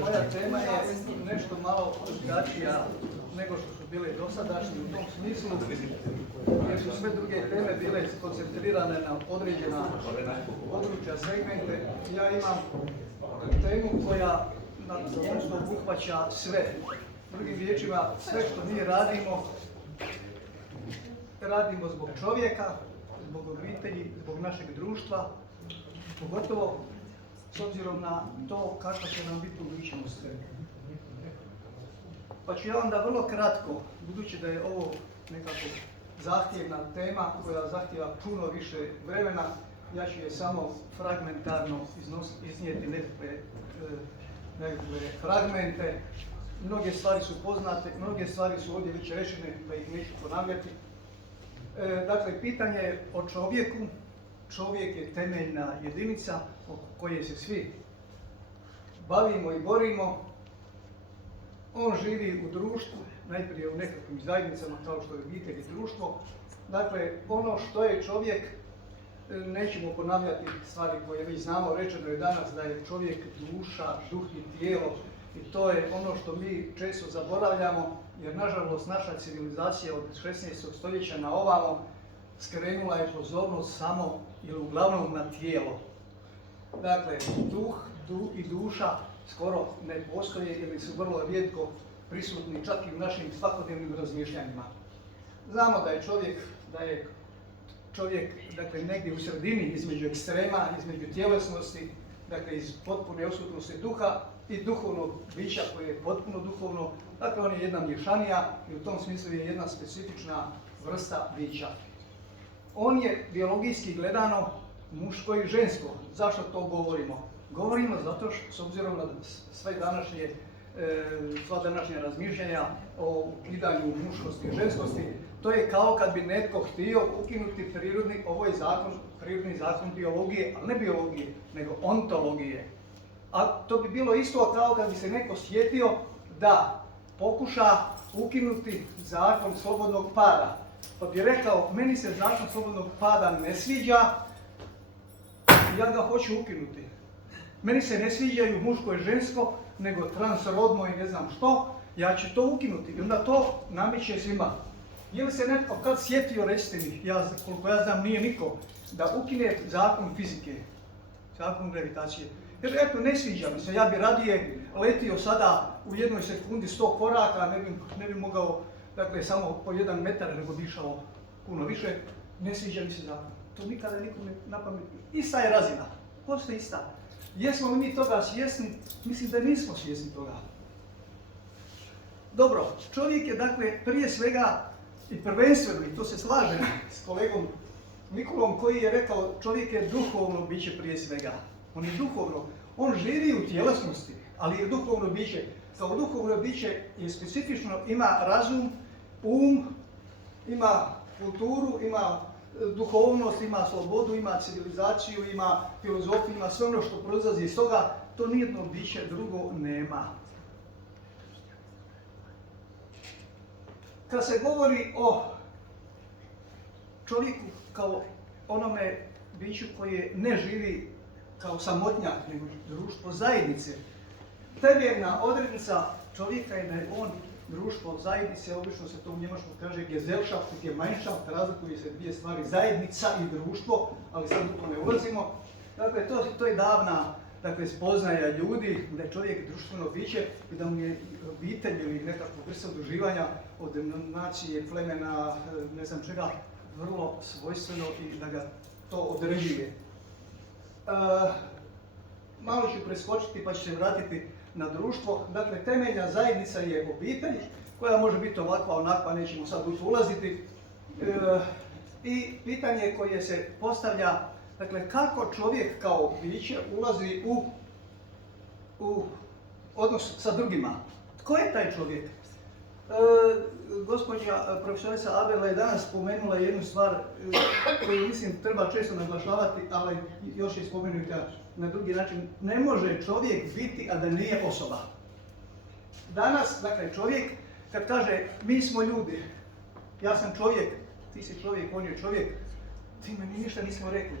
Moja tema je nešto malo drugačija nego što su bile dosadašnje u tom smislu, jer su sve druge teme bile koncentrirane na određena područja, segmente. Ja imam temu koja naprosto obuhvaća sve. Drugim riječima, sve što mi radimo zbog čovjeka, zbog obitelji, zbog našeg društva, pogotovo s obzirom na to kakva će nam biti budućnost. Pa ću ja onda vrlo kratko, budući da je ovo nekako zahtjevna tema koja zahtjeva puno više vremena, ja ću je samo fragmentarno iznijeti nekakve fragmente. Mnoge stvari su poznate, mnoge stvari su ovdje već rečene, pa ih neću ponavljati. Dakle, pitanje je o čovjeku. Čovjek je temeljna jedinica oko koje se svi bavimo i borimo. On živi u društvu, najprije u nekakvim zajednicama kao što je obitelj i društvo. Dakle, ono što je čovjek, nećemo ponavljati stvari koje već znamo, rečeno je danas da je čovjek duša, duh i tijelo. I to je ono što mi često zaboravljamo, jer nažalost naša civilizacija od 16. stoljeća na ovamo skrenula je pozornost samo ili uglavnom na tijelo. Dakle, duh i duša skoro ne postoje ili su vrlo rijetko prisutni čak i u našim svakodnevnim razmišljanjima. Znamo da je čovjek dakle, negdje u sredini između ekstrema, između tjelesnosti, dakle iz potpune odsutnosti duha i duhovnog bića koje je potpuno duhovno. Dakle, on je jedna mješanija i u tom smislu je jedna specifična vrsta bića. On je biologijski gledano muško i žensko. Zašto to govorimo? Govorimo zato što, s obzirom na sva današnja razmišljanja o ukidanju muškosti i ženskosti, to je kao kad bi netko htio ukinuti prirodni zakon biologije, ali ne biologije, nego ontologije. A to bi bilo isto kao kad bi se netko sjetio da pokuša ukinuti zakon slobodnog pada. Pa bi rekao, meni se zakon slobodnog pada ne sviđa, ja ga hoću ukinuti. Meni se ne sviđaju muško i žensko, nego transrodno i ne znam što, ja ću to ukinuti. I onda to nameće svima. Je li se netko kad sjetio, recite mi, koliko ja znam nije niko, da ukine zakon fizike, zakon gravitacije. Jer eto, ne sviđa mi se, ja bi radije letio sada u jednoj sekundi 100 koraka, ne bi mogao, dakle, samo po 1 metar, nego bi išao puno više, ne sviđa mi se zakon. To nikada nikome na pamet. Ista je razina, postoji ista. Jesmo li mi toga svjesni? Mislim da nismo svjesni toga. Dobro, čovjek je, dakle, prije svega i prvenstveno, i to se slaže s kolegom Nikolom koji je rekao, čovjek je duhovno biće prije svega. On je duhovno, on živi u tjelesnosti, ali je duhovno biće. Kao duhovno biće je specifično, ima razum, ima kulturu, ima duhovnost, ima slobodu, ima civilizaciju, ima filozofiju, ima sve ono što proizlazi iz toga, to nijedno biće drugo nema. Kad se govori o čovjeku kao onome biću koje ne živi kao samotnjak, nego društvo zajednice, temeljna odrednica čovjeka je da je on društvo zajednice, obično se to u njemačkom kaže Gesellschaft i Gemeinschaft, razlikuje se dvije stvari, zajednica i društvo, ali sad u to ne ulazimo. Dakle, to je davna spoznaja ljudi, da je čovjek društveno biće i da mu je obitelj ili nekakva vrsta udruživanja od nacije, plemena, ne znam čega, vrlo svojstveno i da ga to određuje. Malo ću preskočiti pa ću se vratiti na društvo. Dakle, temeljna zajednica je obitelj, koja može biti ovakva, onakva, nećemo sad u to ulaziti. I pitanje koje se postavlja, dakle, kako čovjek kao biće ulazi u odnos sa drugima? Tko je taj čovjek? Gospođa profesorica Abela je danas spomenula jednu stvar koju mislim treba često naglašavati, ali još je spomenuta na drugi način. Ne može čovjek biti, a da nije osoba. Danas, dakle, čovjek kad kaže mi smo ljudi, ja sam čovjek, ti si čovjek, on je čovjek, time mi ništa nismo rekli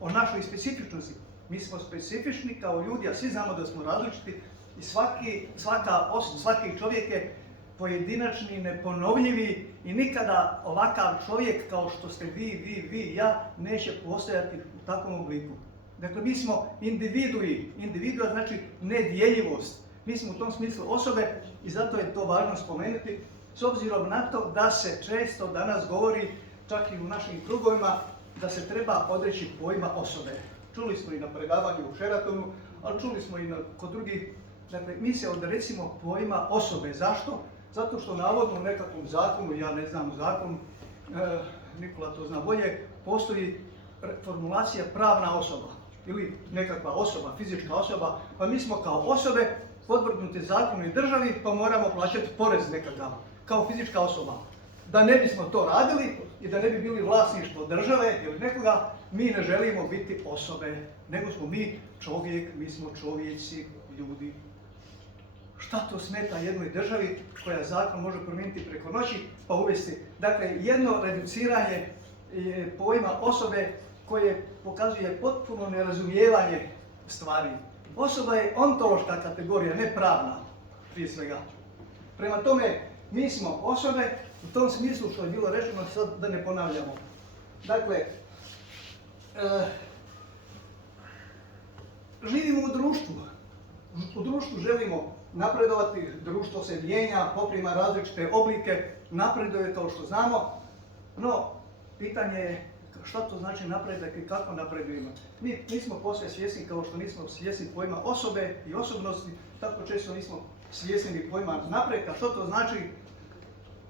o našoj specifičnosti. Mi smo specifični kao ljudi, a svi znamo da smo različiti I svaki čovjek je pojedinačni, neponovljivi i nikada ovakav čovjek kao što ste vi, ja, neće postojati u takvom obliku. Dakle, mi smo individui. Individua znači nedjeljivost. Mi smo u tom smislu osobe i zato je to važno spomenuti, s obzirom na to da se često danas govori, čak i u našim krugovima, da se treba odreći pojma osobe. Čuli smo i na predavanju u Sheratonu, ali čuli smo i kod drugih. Dakle, mi se odrecimo pojma osobe. Zašto? Zato što navodno u nekakvom zakonu, ja ne znam zakon, Nikola to zna bolje, postoji formulacija pravna osoba ili nekakva osoba, fizička osoba, pa mi smo kao osobe podvrgnuti zakonu i državi pa moramo plaćati porez nekakav, kao fizička osoba. Da ne bismo to radili i da ne bi bili vlasništvo države ili nekoga, mi ne želimo biti osobe, nego smo mi čovjek, mi smo čovjeci, ljudi. Šta to smeta jednoj državi koja zakon može promijeniti preko noći pa uvesti? Dakle, jedno reduciranje pojma osobe koje pokazuje potpuno nerazumijevanje stvari. Osoba je ontološka kategorija, ne pravna, prije svega. Prema tome, mi smo osobe u tom smislu što je bilo rečeno, sad da ne ponavljamo. Dakle, živimo u društvu. U društvu želimo napredovati, društvo se mijenja, poprima različite oblike, napreduje kao što znamo, no pitanje je šta to znači napredak i kako napredujemo. Mi nismo posve svjesni, kao što nismo svjesni pojma osobe i osobnosti, tako često nismo svjesni ni pojma napretka. Što to znači?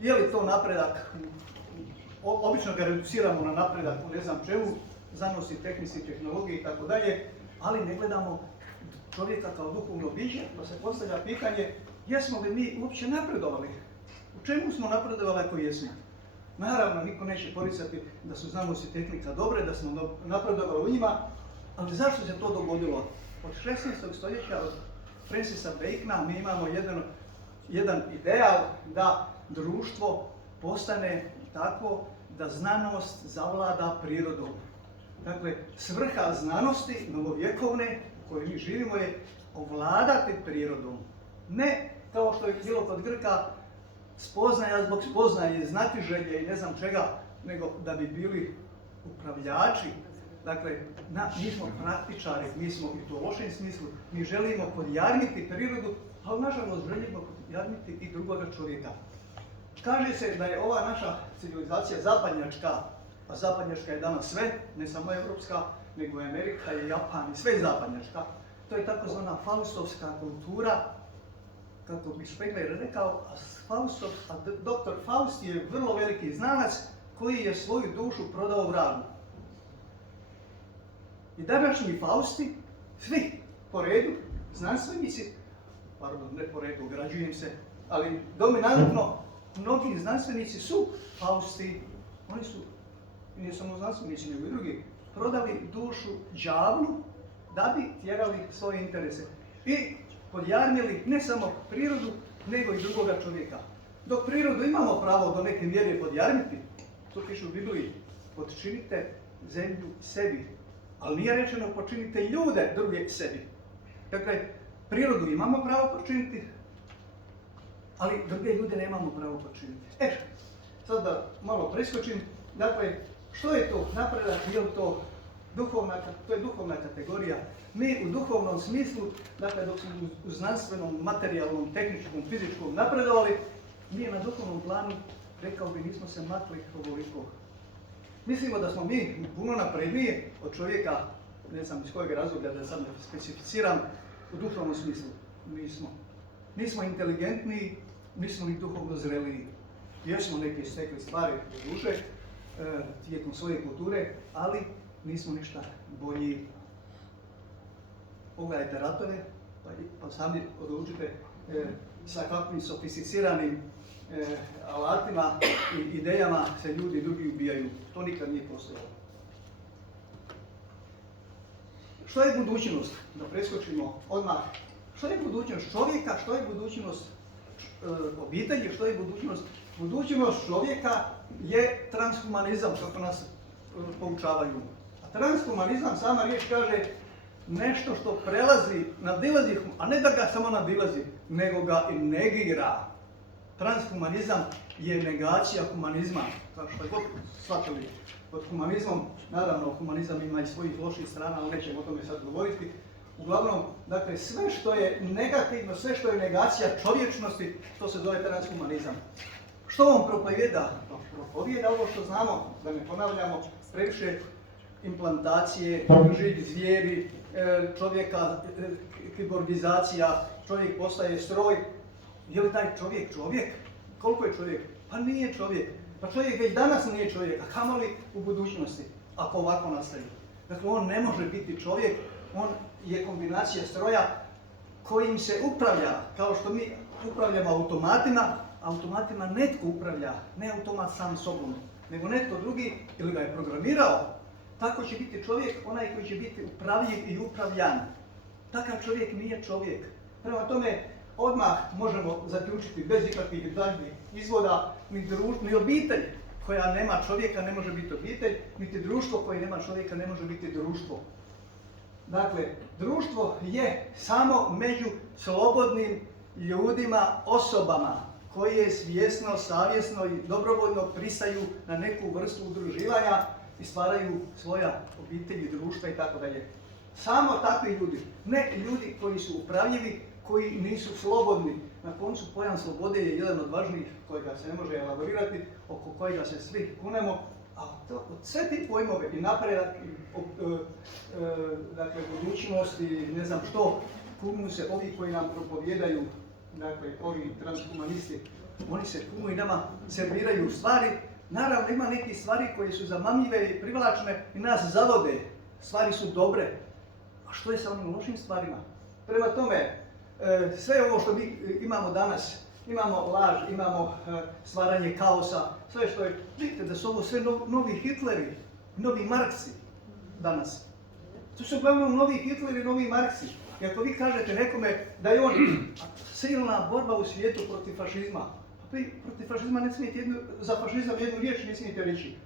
Je li to napredak? Obično ga reduciramo na napredak u ne znam čemu, znanosti, tehnici, tehnologiji i tako dalje, ali ne gledamo čovjeka kao duhovno biće, pa se postavlja pitanje jesmo li mi uopće napredovali? U čemu smo napredovali ako jesmo? Naravno, niko neće poricati da su znanost i tehnika dobre, da smo napredovali u njima, ali zašto se to dogodilo? Od 16. stoljeća, od Francisa Bacona, mi imamo jedan ideal da društvo postane tako da znanost zavlada prirodom. Dakle, svrha znanosti novovjekovne u kojoj mi živimo je ovladati prirodom. Ne kao što je bilo kod Grka, spoznaja zbog spoznaje, znatiželje i ne znam čega, nego da bi bili upravljači. Dakle, mi smo praktičari, mi smo i to u lošem smislu, mi želimo podjarmiti prirodu, ali nažalost želimo podjarmiti i drugoga čovjeka. Kaže se da je ova naša civilizacija zapadnjačka, a zapadnjačka je danas sve, ne samo evropska, nego i Amerika i Japan i sve zapadnjačka. To je takozvana faustovska kultura, kako bi Špegler rekao, a doktor Faust je vrlo veliki znanac koji je svoju dušu prodao vragu. I današnji Fausti, svi po redu, znanstvenici, pardon, ne po redu, ograđujem se, ali dominantno mnogi znanstvenici su Fausti, oni su, ne samo znanstvenici, nego i drugi, prodali dušu đavlu da bi tjerali svoje interese. I podjarmili ne samo prirodu, nego i drugoga čovjeka. Dok prirodu imamo pravo do neke mjere podjarmiti, to piše u Bibliji, podčinite zemlju sebi. Ali nije rečeno počinite ljude druge sebi. Dakle, prirodu imamo pravo počiniti, ali druge ljude nemamo pravo počiniti. Sad da malo preskočim. Dakle, što je to napredak, je li to to je duhovna kategorija. Mi u duhovnom smislu, dakle dok smo u znanstvenom, materijalnom, tehničkom, fizičkom napredovali, mi na duhovnom planu, rekao bi, nismo se makli ovoliko. Mislimo da smo mi puno napredniji od čovjeka, ne znam iz kojeg razloga da sad ne specificiram, u duhovnom smislu. Nismo. Nismo inteligentniji, nismo ni duhovno zreliji. Jesmo neke stekli stvari u duše tijekom svoje kulture, ali nismo ništa bolji. Pogledajte ratove, pa sami odlučite sa kakvim sofisticiranim alatima i idejama se ljudi drugi ubijaju. To nikad nije postojalo. Što je budućnost? Da preskočimo odmah. Što je budućnost čovjeka, što je budućnost obitelji, što je budućnost? Budućnost čovjeka je transhumanizam, kako nas poučavaju. A transhumanizam, sama riječ kaže, nešto što prelazi, nadilazi, a ne da ga samo nadilazi, nego ga i negira. Transhumanizam je negacija humanizma, kao što je god shvatili pod humanizmom. Naravno, humanizam ima i svojih loših strana, ali nećemo o tome sad govoriti. Uglavnom, dakle, sve što je negativno, sve što je negacija čovječnosti, to se zove transhumanizam. Što on propovijeda? Propovijeda ovo što znamo, da ne ponavljamo, previše implantacije, žig zvijeri, čovjeka, kiborgizacija, čovjek postaje stroj. Je li taj čovjek čovjek? Koliko je čovjek? Pa nije čovjek. Pa čovjek već danas nije čovjek, a kamoli u budućnosti, ako ovako nastavi. Dakle, on ne može biti čovjek, on je kombinacija stroja kojim se upravlja, kao što mi upravljamo automatima netko upravlja, ne automat sam sobom, nego netko drugi ili ga je programirao. Tako će biti čovjek onaj koji će biti upravljiv i upravljan. Takav čovjek nije čovjek. Prema tome, odmah možemo zaključiti bez ikakvih daljnjih izvoda, ni obitelj koja nema čovjeka ne može biti obitelj, niti društvo koje nema čovjeka ne može biti društvo. Dakle, društvo je samo među slobodnim ljudima, osobama koje svjesno, savjesno i dobrovoljno pristaju na neku vrstu udruživanja i stvaraju svoja obitelji, društva i tako dalje. Samo takvi ljudi, ne ljudi koji su upravljivi, koji nisu slobodni. Na koncu pojam slobode je jedan od važnijih kojega se ne može elaborirati, oko kojega se svi kunemo, a sve ti pojmove i napredak, dakle budućnost i ne znam što, kunu se ovi koji nam propovijedaju, dakle ovi transhumanisti, oni se kunu i nama serviraju stvari. Naravno ima nekih stvari koje su zamamljive i privlačne i nas zavode. Stvari su dobre. A što je sa onim lošim stvarima? Prema tome, sve ovo što mi imamo danas, imamo laž, imamo stvaranje kaosa, sve što je, vidite da su ovo sve novi Hitleri, novi Marksi danas. To su uglavnom novi Hitleri, novi Marksi. I ako vi kažete nekome da je on silna borba u svijetu protiv fašizma, pa vi protiv fašizma ne smijete za fašizam jednu riječ ne smijete reći.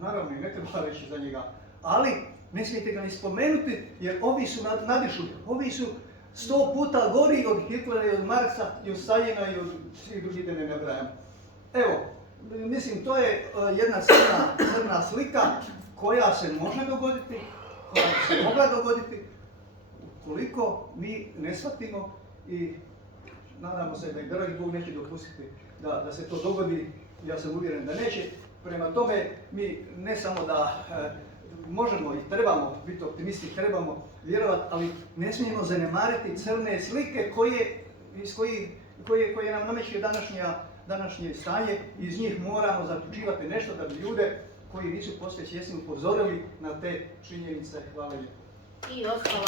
Naravno, ne treba reći za njega. Ali ne smijete ga ni spomenuti jer ovi su nadišli. Ovi su 100 puta gori od Hitlera i od Marksa i od Staljina i od svih drugih da ne nabrajam. Evo, mislim, to je jedna crna slika koja se može dogoditi, koja se mogla dogoditi, ukoliko mi ne shvatimo i nadamo se da i dragi Bog neće dopustiti da se to dogodi, ja sam uvjeren da neće. Prema tome, mi ne samo da možemo i trebamo biti optimisti, trebamo vjerovati, ali ne smijemo zanemariti crne slike koje nam nameće današnje stanje i iz njih moramo zaključivati nešto da bi ljude koji nisu poslije svjesni upozorili na te činjenice. Hvala lijepo. I ostala